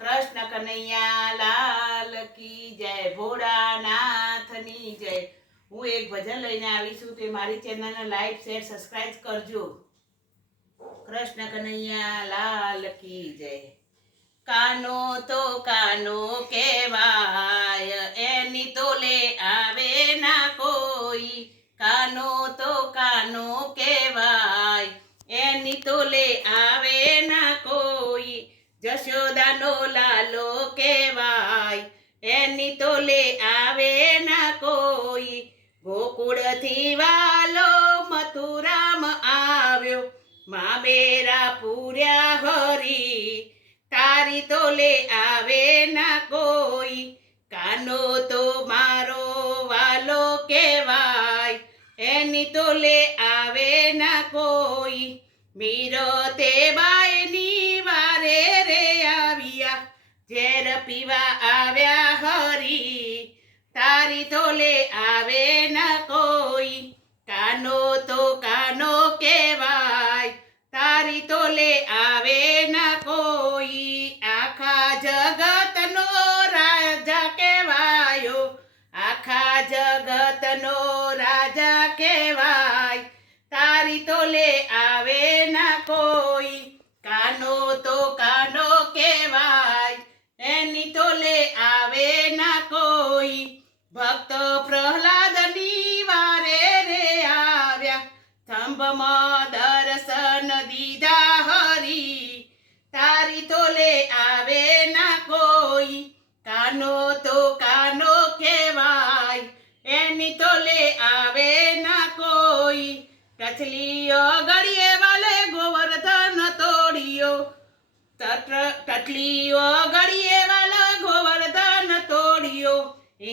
કૃષ્ણ કનૈયા લાલ કી જય, ભોળાનાથની જય। હું એક ભજન લઈને આવી છું, તે મારી ચેનલને લાઈક શેર સબસ્ક્રાઇબ કરજો। કૃષ્ણ કનૈયા લાલ કી જય। કાનો તો કાનો કહેવાય, એની તોલે આવે ના કોઈ। કાનો તો કાનો કહેવાય, એની તોલે આવે ના કોઈ। જશોદાનો લાલો કહેવાય, એની તોલે આવે ના કોઈ। ગોકુળથી વાલો મથુરામ આવ્યો, મા બેરા પૂર્યા હરી। તારી તોલે આવે ના કોઈ। કાનો તો મારો વાલો કહેવાય, એની તોલે આવે ના કોઈ। મીરો તે બાયની વારે રે આવ્યા, ઝેર પીવા આવ્યા હરી। તારી તોલે આવે ના કોઈ। કાનો તો કાનો કહેવાય, તારી તોલે આવે ના કોઈ। આખા જગતનો રાજા કહેવાયો, આખા જગતનો રાજા કહેવાય। તારી તોલે આવે ના કોઈ। કાનો તો કાનો કહેવાય, એની તોલે આવે ના કોઈ। ભક્ત પ્રહલાદની વારે રે આવ્યા, સ્તંભમાં દર્શન દીધા હરી। તારી તોલે આવે ના કોઈ। કાનો તો કાનો કહેવાય, એની તોલે આવે ના કોઈ। ટચલીઓ ગળીએ વાલે ગોવર્ધન તોડિયો, ટટલીઓ ગળીએ વાલો ગોવર્ધન તોડિયો।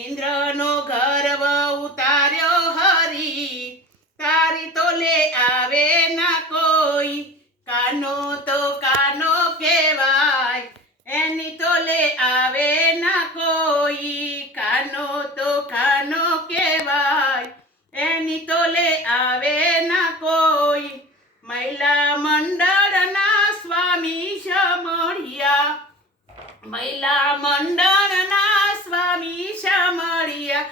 ઇન્દ્રનો ગર્વ ઉતાર્યો હરી। તારી તોલે આવે ના કોઈ। કાનો તો કાનો કહેવાય, એની તોલે આવે ના કોઈ। કાનો તો કાનો કહેવાય, એની તોલે આવે ના કોઈ। મહિલા મંડળના સ્વામી શમળિયા, મહિલા મંડળના સ્વામી શમળિયા।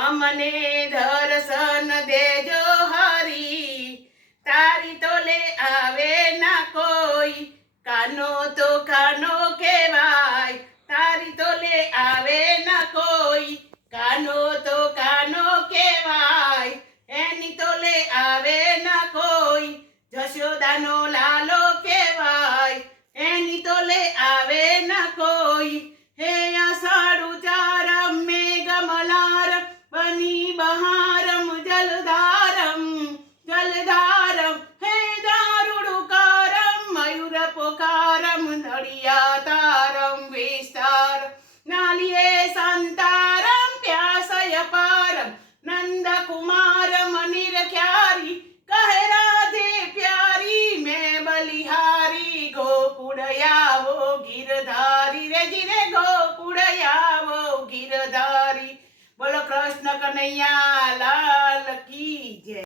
અમને દર્શન દેજો હરી। તારી તોલે આવે ના કોઈ। કાનો તો કાનો કહેવાય, તારી તોલે આવે ના કોઈ। કાનો તો કાનો કહેવાય, એની તોલે આવે ના કોઈ। જશોદાનો લાલો કહેવાય, એની તોલે આવે ના કોઈ। હે અષાઢું ચારમ મેઘમલારમ, બની બહારમ જલધારમ જલધારમ। હે દારુડુકારમ મયુર પોકારમ, નડિયા તારમ વિસ્તાર। નાલિયે સંતારમ પ્યાસય પારમ, નંદ કુમારમ નિરખ્યારી। કહે રાધે પ્યારી મેં બલિહારી, ગોકુળ આવો ગિરધારી રે જીરે ગોકુળ આવો ગિરધારી। બોલો કૃષ્ણ કનૈયા લાલ।